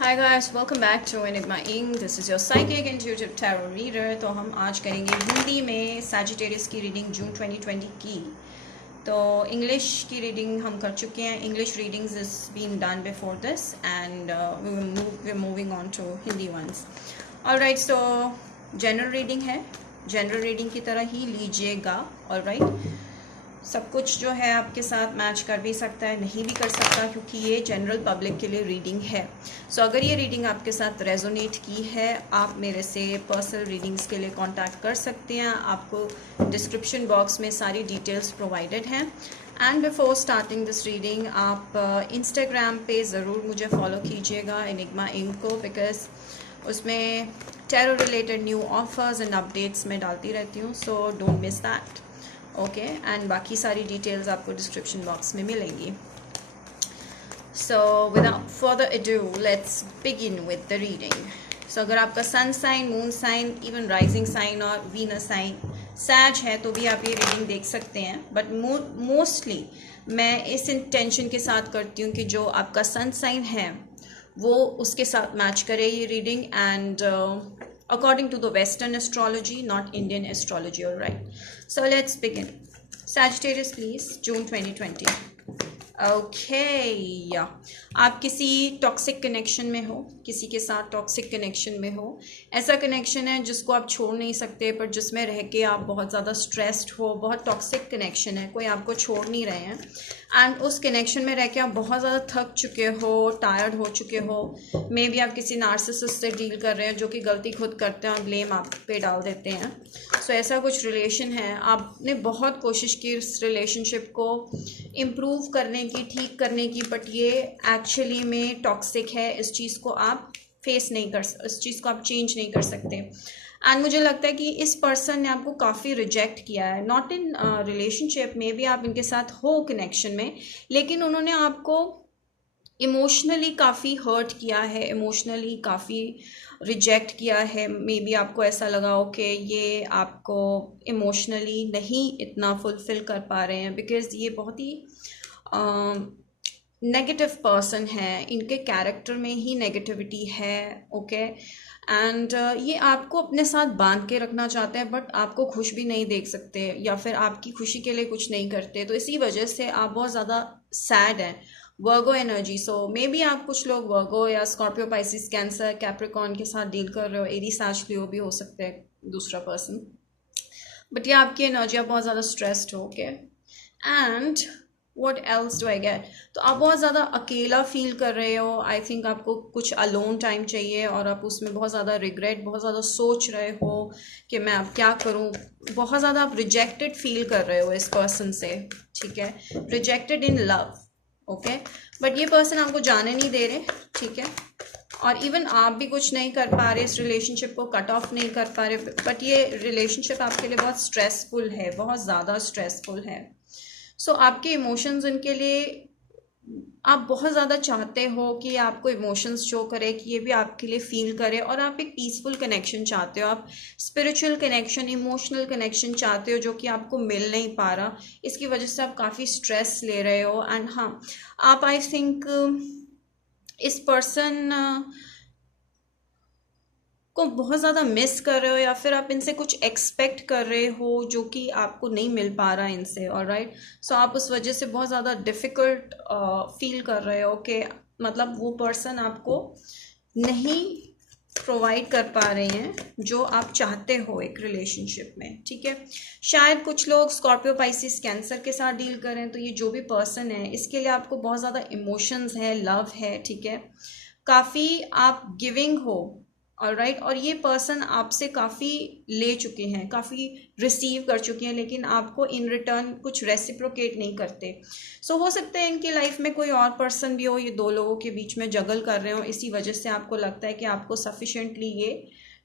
Hi guys, welcome back to Enigma Inc. This is your psychic intuitive tarot reader. तो हम आज करेंगे हिंदी में सैजिटेरियस की रीडिंग जून 2020 की। तो इंग्लिश की रीडिंग हम कर चुके हैं. English readings is been done before this and we moving on to Hindi ones. Alright, so general reading है. जनरल रीडिंग की तरह ही लीजिएगा. ऑलराइट, सब कुछ जो है आपके साथ मैच कर भी सकता है, नहीं भी कर सकता, क्योंकि ये जनरल पब्लिक के लिए रीडिंग है. सो अगर ये रीडिंग आपके साथ रेजोनेट की है, आप मेरे से पर्सनल रीडिंग्स के लिए कांटेक्ट कर सकते हैं. आपको डिस्क्रिप्शन बॉक्स में सारी डिटेल्स प्रोवाइडेड हैं. And before starting this reading आप इंस्टाग्राम पे ज़रूर मुझे फॉलो कीजिएगा, एनिग्मा इंक को, बिकॉज उसमें tarot related new offers and updates मैं डालती रहती हूँ. So don't miss that. Okay, and बाकी सारी डिटेल्स आपको डिस्क्रिप्शन बॉक्स में मिलेंगी. So without further ado let's begin with the reading. So अगर आपका sun sign, moon sign, even rising sign और वीनस साइन सैज है तो भी आप ये रीडिंग देख सकते हैं. बट मोस्टली मैं इस इंटेंशन के साथ करती हूँ कि जो आपका सन साइन है वो उसके साथ मैच करे ये reading, and according to the Western astrology, not Indian astrology. All right. So let's begin. Sagittarius, please. June 2020. Okay. आप किसी टॉक्सिक कनेक्शन में हो, किसी के साथ टॉक्सिक कनेक्शन में हो. ऐसा कनेक्शन है जिसको आप छोड़ नहीं सकते, पर जिसमें रह के आप बहुत ज़्यादा स्ट्रेस्ड हो. बहुत टॉक्सिक कनेक्शन है, कोई आपको छोड़ नहीं रहे हैं, एंड उस कनेक्शन में रह के आप बहुत ज़्यादा थक चुके हो, टायर्ड हो चुके हो. मे बी आप किसी नार्सिसिस्ट से डील कर रहे हैं जो कि गलती खुद करते हैं और ब्लेम आप पे डाल देते हैं. सो ऐसा कुछ रिलेशन है. आपने बहुत कोशिश की इस रिलेशनशिप को इम्प्रूव करने की, ठीक करने की, बट ये एक्चुअली में टॉक्सिक है. इस चीज़ को आप फेस नहीं कर, इस चीज़ को आप चेंज नहीं कर सकते. एंड मुझे लगता है कि इस पर्सन ने आपको काफ़ी रिजेक्ट किया है. Not in relationship, may be आप इनके साथ हो कनेक्शन में, लेकिन उन्होंने आपको इमोशनली काफ़ी हर्ट किया है, इमोशनली काफ़ी रिजेक्ट किया है. मे बी आपको ऐसा लगा हो कि ये आपको इमोशनली नहीं इतना फुलफ़िल कर पा रहे हैं, बिकॉज़ ये बहुत ही नेगेटिव पर्सन है. इनके कैरेक्टर में ही नेगेटिविटी है. ओके, एंड ये आपको अपने साथ बांध के रखना चाहते हैं, बट आपको खुश भी नहीं देख सकते, या फिर आपकी खुशी के लिए कुछ नहीं करते. तो इसी वजह से आप बहुत ज़्यादा सैड हैं. वर्गो एनर्जी. सो मे बी आप कुछ लोग वर्गो या स्कॉर्पियो, पाइसिस, कैंसर, कैप्रिकॉर्न के साथ डील कर रहे हो. एरी, सैज, लियो भी हो सकते हैं दूसरा पर्सन, बट ये आपकी एनर्जी. आप बहुत ज़्यादा स्ट्रेस्ड हो. Okay, and what else do I gate. तो आप बहुत ज़्यादा अकेला फील कर रहे हो. आई थिंक आपको कुछ अलोन टाइम चाहिए, और आप उसमें बहुत ज़्यादा रिग्रेट, बहुत ज़्यादा सोच रहे हो कि मैं अब क्या करूँ. बहुत ज़्यादा आप रिजेक्टेड फील कर रहे हो इस पर्सन से. ठीक है, rejected in love. Okay, but ये पर्सन आपको जाने नहीं दे रहे. ठीक है, और इवन आप भी कुछ नहीं कर पा रहे, इस रिलेशनशिप को कट ऑफ नहीं कर पा रहे. बट ये रिलेशनशिप आपके लिए बहुत स्ट्रेसफुल है, बहुत ज़्यादा स्ट्रेसफुल है. सो आपके इमोशंस इनके लिए, आप बहुत ज़्यादा चाहते हो कि आपको इमोशंस शो करे, कि ये भी आपके लिए फील करे, और आप एक पीसफुल कनेक्शन चाहते हो. आप स्पिरिचुअल कनेक्शन, इमोशनल कनेक्शन चाहते हो, जो कि आपको मिल नहीं पा रहा. इसकी वजह से आप काफ़ी स्ट्रेस ले रहे हो. एंड हाँ, आप आई थिंक इस पर्सन को बहुत ज़्यादा मिस कर रहे हो, या फिर आप इनसे कुछ एक्सपेक्ट कर रहे हो जो कि आपको नहीं मिल पा रहा इनसे. ऑलराइट, सो आप उस वजह से बहुत ज़्यादा डिफ़िकल्ट फील कर रहे हो कि मतलब वो पर्सन आपको नहीं प्रोवाइड कर पा रहे हैं जो आप चाहते हो एक रिलेशनशिप में. ठीक है, शायद कुछ लोग स्कॉर्पियो, पाइसिस, कैंसर के साथ डील करें. तो ये जो भी पर्सन है, इसके लिए आपको बहुत ज़्यादा इमोशंस है, लव है. ठीक है, काफ़ी आप गिविंग हो. ऑलराइट, और ये पर्सन आपसे काफ़ी ले चुके हैं, काफ़ी रिसीव कर चुके हैं, लेकिन आपको इन रिटर्न कुछ रेसिप्रोकेट नहीं करते. सो हो सकता है इनकी लाइफ में कोई और पर्सन भी हो, ये दो लोगों के बीच में जगल कर रहे हो. इसी वजह से आपको लगता है कि आपको सफिशेंटली ये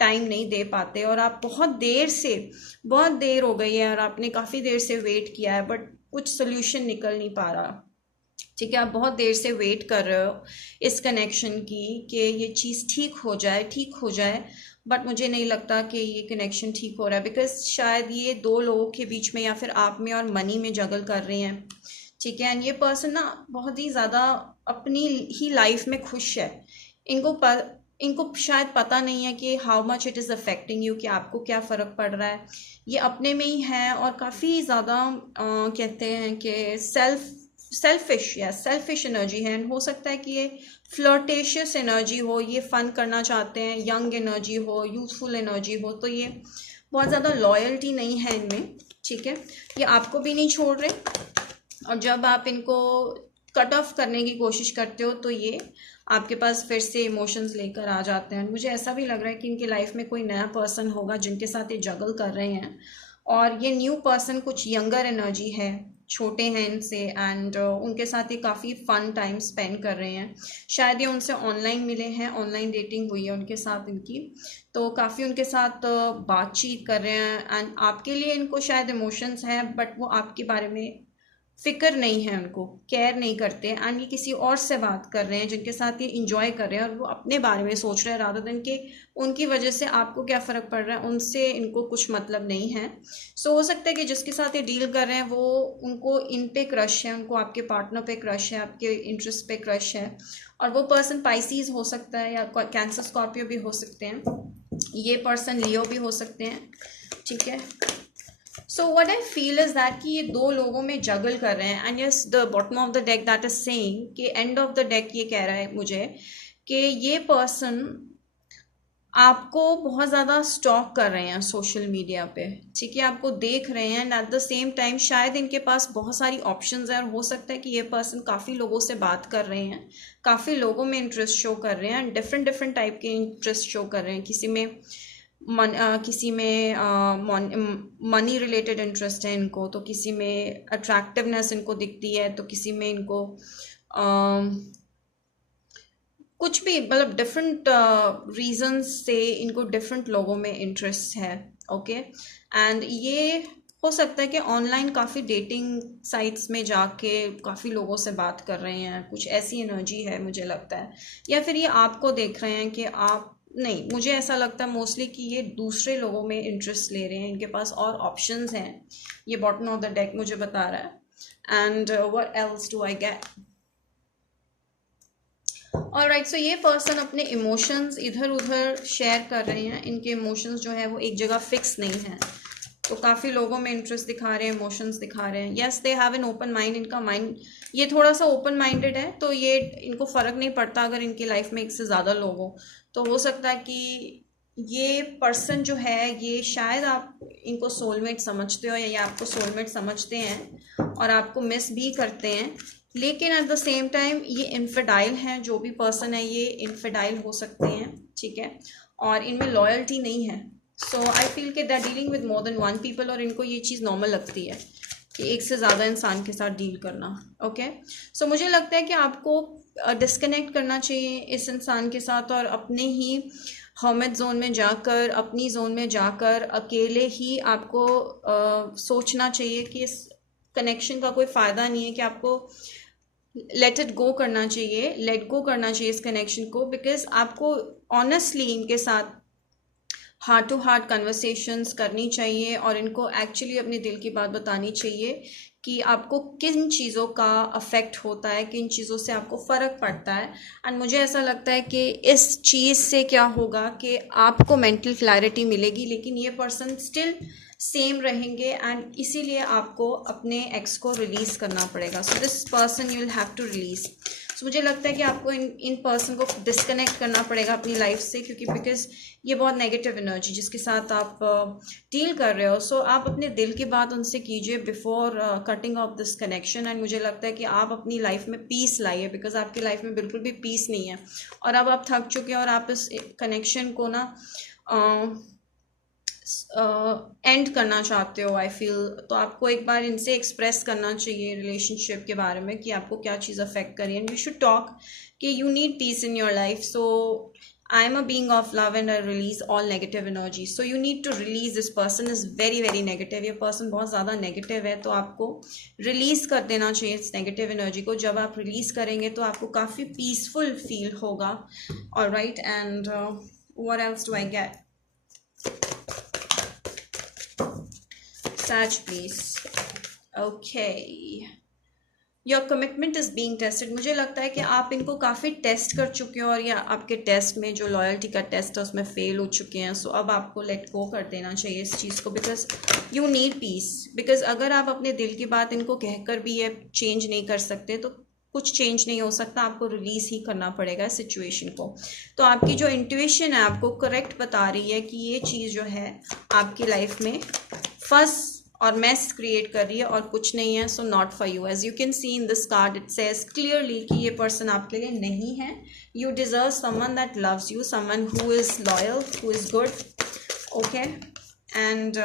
टाइम नहीं दे पाते, और आप बहुत देर हो गई है, और आपने काफ़ी देर से वेट किया है, बट कुछ सोल्यूशन निकल नहीं पा रहा. ठीक है, आप बहुत देर से वेट कर रहे हो इस कनेक्शन की कि ये चीज़ ठीक हो जाए, बट मुझे नहीं लगता कि ये कनेक्शन ठीक हो रहा है, बिकॉज शायद ये दो लोगों के बीच में, या फिर आप में और मनी में जगल कर रहे हैं. ठीक है, एंड ये पर्सन ना बहुत ही ज़्यादा अपनी ही लाइफ में खुश है. इनको शायद पता नहीं है कि how much it is affecting you, कि आपको क्या फ़र्क पड़ रहा है। ये अपने में ही है और काफ़ी ज़्यादा कहते हैं कि सेल्फिश या सेल्फिश एनर्जी है। एंड हो सकता है कि ये फ्लर्टेशियस एनर्जी हो, ये फ़न करना चाहते हैं, यंग एनर्जी हो, यूथफुल एनर्जी हो, तो ये बहुत ज़्यादा लॉयल्टी नहीं है इनमें, ठीक है। ये आपको भी नहीं छोड़ रहे, और जब आप इनको कट ऑफ करने की कोशिश करते हो तो ये आपके पास फिर से इमोशंस लेकर आ जाते हैं। मुझे ऐसा भी लग रहा है कि इनकी लाइफ में कोई नया पर्सन होगा जिनके साथ ये जगल कर रहे हैं, और ये न्यू पर्सन कुछ यंगर एनर्जी है, छोटे हैं इनसे, एंड उनके साथ ये काफ़ी फ़न टाइम स्पेंड कर रहे हैं। शायद ये उनसे ऑनलाइन मिले हैं, ऑनलाइन डेटिंग हुई है उनके साथ इनकी, तो काफ़ी उनके साथ बातचीत कर रहे हैं। एंड आपके लिए इनको शायद इमोशंस हैं, बट वो आपके बारे में फिक्र नहीं है, उनको केयर नहीं करते। एंड ये किसी और से बात कर रहे हैं जिनके साथ ये इंजॉय कर रहे हैं, और वो अपने बारे में सोच रहे हैं रादर देन कि उनकी वजह से आपको क्या फ़र्क पड़ रहा है, उनसे इनको कुछ मतलब नहीं है। सो हो सकता है कि जिसके साथ ये डील कर रहे हैं वो, उनको इन पे क्रश है, उनको आपके पार्टनर पे क्रश है, आपके इंटरेस्ट पे क्रश है। और वो पर्सन पाइसीज हो सकता है, या कैंसर स्कॉर्पियो भी हो सकते हैं, ये पर्सन लियो भी हो सकते हैं, ठीक है। So what I feel is that कि ये दो लोगों में जगल कर रहे हैं। And yes, the bottom of the deck that is saying कि एंड ऑफ द डेक ये कह रहा है मुझे कि ये पर्सन आपको बहुत ज़्यादा स्टॉक कर रहे हैं सोशल मीडिया पे, ठीक है, आपको देख रहे हैं। And at the same time शायद इनके पास बहुत सारी ऑप्शंस हैं, और हो सकता है कि ये पर्सन काफ़ी लोगों से बात कर रहे हैं, काफ़ी लोगों में इंटरेस्ट शो कर रहे हैं, एंड डिफरेंट डिफरेंट टाइप के इंटरेस्ट शो कर रहे हैं। किसी में मनी रिलेटेड इंटरेस्ट है इनको, तो किसी में अट्रैक्टिवनेस इनको दिखती है, तो किसी में इनको कुछ भी, मतलब डिफरेंट रीजंस से इनको डिफरेंट लोगों में इंटरेस्ट है, ओके। एंड ये हो सकता है कि ऑनलाइन काफ़ी डेटिंग साइट्स में जाके काफ़ी लोगों से बात कर रहे हैं, कुछ ऐसी एनर्जी है मुझे लगता है। या फिर ये आपको देख रहे हैं कि आप, नहीं, मुझे ऐसा लगता है मोस्टली कि ये दूसरे लोगों में इंटरेस्ट ले रहे हैं, इनके पास और ऑप्शंस हैं, ये बॉटम ऑफ द डेक मुझे बता रहा है। And what else do I get? Alright, so ये पर्सन अपने इमोशंस इधर उधर शेयर कर रहे हैं, इनके इमोशंस जो है वो एक जगह फिक्स नहीं है, तो काफ़ी लोगों में इंटरेस्ट दिखा रहे हैं, इमोशंस दिखा रहे हैं। Yes, they have an open mind, इनका माइंड ये थोड़ा सा ओपन माइंडेड है, तो ये इनको फ़र्क नहीं पड़ता अगर इनकी लाइफ में एक से ज़्यादा लोग हो। तो हो सकता है कि ये पर्सन जो है, ये शायद आप इनको सोलमेट समझते हो, या ये आपको सोलमेट समझते हैं और आपको मिस भी करते हैं, लेकिन एट द सेम टाइम ये इनफिडाइल हैं। जो भी पर्सन है ये इनफिडाइल हो सकते हैं, ठीक है, और इनमें लॉयल्टी नहीं है। सो आई फील कि they are dealing with more than one people, और इनको ये चीज़ नॉर्मल लगती है कि एक से ज़्यादा इंसान के साथ डील करना, ओके। सो मुझे लगता है कि आपको डिस्कनेक्ट करना चाहिए इस इंसान के साथ, और अपने ही हर्मिट जोन में जाकर, अपनी जोन में जाकर अकेले ही आपको सोचना चाहिए कि इस कनेक्शन का कोई फ़ायदा नहीं है, कि आपको लेट इट गो करना चाहिए, लेट गो करना चाहिए इस कनेक्शन को। बिकॉज आपको ऑनेस्टली इनके साथ हार्ट टू हार्ट कन्वर्सेशंस करनी चाहिए, और इनको एक्चुअली अपने दिल की बात बतानी चाहिए कि आपको किन चीज़ों का अफेक्ट होता है, किन चीज़ों से आपको फ़र्क पड़ता है। एंड मुझे ऐसा लगता है कि इस चीज़ से क्या होगा कि आपको मेंटल क्लैरिटी मिलेगी, लेकिन ये पर्सन स्टिल सेम रहेंगे, एंड इसीलिए आपको अपने एक्स को रिलीज़ करना पड़ेगा। So this person you will have to release. So मुझे लगता है कि आपको इन पर्सन को डिस्कनेक्ट करना पड़ेगा अपनी लाइफ से, क्योंकि बिकॉज ये बहुत नेगेटिव एनर्जी जिसके साथ आप डील कर रहे हो। सो आप अपने दिल की बात उनसे कीजिए before cutting of this connection. And मुझे लगता है कि आप अपनी लाइफ में पीस लाइए, बिकॉज आपकी लाइफ में बिल्कुल भी पीस नहीं है, और अब आप थक चुके हैं, और आप इस कनेक्शन को ना एंड करना चाहते हो, आई फील। तो आपको एक बार इनसे एक्सप्रेस करना चाहिए रिलेशनशिप के बारे में कि आपको क्या चीज़ अफेक्ट करी, एंड यू शुड टॉक कि you need peace in your life. So I am a being of love and I release all negative energy, so you need to release. This person is very very negative, ये person बहुत ज़्यादा negative है, तो आपको release कर देना चाहिए इस नेगेटिव एनर्जी को। जब आप रिलीज करेंगे तो आपको काफ़ी पीसफुल फील होगा। Alright, and what else do I gate? Sag, please. Okay. Your commitment is being tested. मुझे लगता है कि आप इनको काफ़ी टेस्ट कर चुके हो और या आपके टेस्ट में जो लॉयल्टी का टेस्ट है उसमें फेल हो चुके हैं। सो अब आपको लेट गो कर देना चाहिए इस चीज़ को, because you need piece. Because अगर आप अपने दिल की बात इनको कहकर भी ये चेंज नहीं कर सकते तो कुछ चेंज नहीं हो सकता, आपको रिलीज़ ही करना पड़ेगा इस सिचुएशन को। तो आपकी जो इंट्यूशन है आपको करेक्ट बता रही है कि ये चीज़ जो है आपकी लाइफ में फंस और मेस क्रिएट कर रही है और कुछ नहीं है। So not for you. As you can see in this card it says clearly कि ये पर्सन आपके लिए नहीं है। You deserve someone that loves you, someone who is loyal, who is good. Okay, and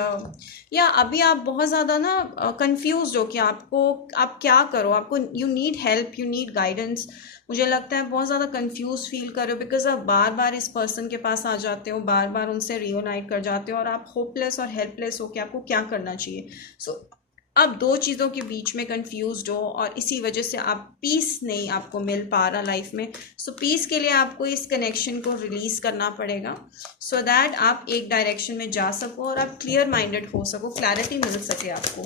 या अभी आप बहुत ज़्यादा ना कंफ्यूज हो कि आप क्या करो। आपको you need help, you need guidance. मुझे लगता है बहुत ज़्यादा कंफ्यूज फील कर रहे हो बिकॉज आप बार बार इस पर्सन के पास आ जाते हो, बार बार उनसे रियूनाइट कर जाते हो और आप होपलेस और हेल्पलेस हो कि आपको क्या करना चाहिए। सो आप दो चीज़ों के बीच में कंफ्यूज्ड हो और इसी वजह से आप पीस नहीं आपको मिल पा रहा लाइफ में। सो पीस के लिए आपको इस कनेक्शन को रिलीज़ करना पड़ेगा सो दैट आप एक डायरेक्शन में जा सको और आप क्लियर माइंडेड हो सको, क्लैरिटी मिल सके आपको।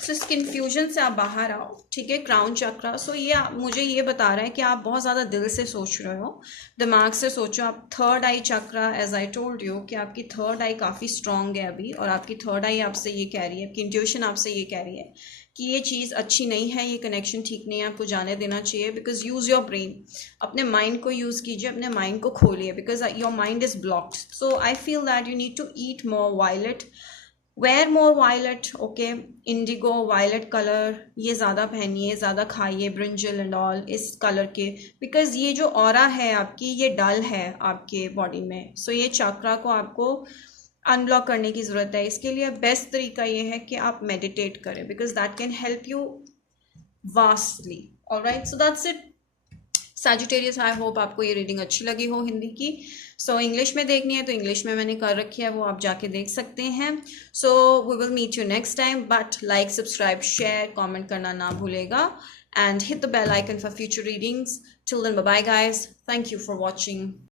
सो इस कन्फ्यूजन से आप बाहर आओ, ठीक है। क्राउन चक्रा, सो ये मुझे ये बता रहा है कि आप बहुत ज़्यादा दिल से सोच रहे हो, दिमाग से सोचो। आप third eye chakra, as I told you कि आपकी थर्ड आई काफ़ी स्ट्रॉन्ग है अभी, और आपकी थर्ड आई आपसे ये कह रही है, आपकी इंट्यूशन आपसे ये कह रही है कि ये चीज़ अच्छी नहीं है, ये कनेक्शन ठीक नहीं है, आपको जाने देना चाहिए। बिकॉज यूज़ योर ब्रेन, अपने माइंड को यूज़ कीजिए, अपने माइंड को खोलिए, because your mind is blocked. So I feel that you need to eat more violet, wear more violet, okay. Indigo, violet colour ये ज़्यादा पहनिए, ज़्यादा खाइए, ब्रिंजल एंड ऑल इस कलर के, बिकॉज ये जो ऑरा है आपकी ये डल है आपके बॉडी में। सो ये चक्रा को आपको अनब्लॉक करने की ज़रूरत है। इसके लिए बेस्ट तरीका ये है कि आप मेडिटेट करें, because that can help you vastly. Alright, so that's it Sagittarius. I hope आपको ये रीडिंग अच्छी लगी हो हिंदी की। सो इंग्लिश में देखनी है तो इंग्लिश में मैंने कर रखी है, वो आप जाके देख सकते हैं। So we will meet you next time, but like, subscribe, share, comment करना ना भूलेगा, and hit the bell icon for future readings. Till then, bye bye guys, thank you for watching.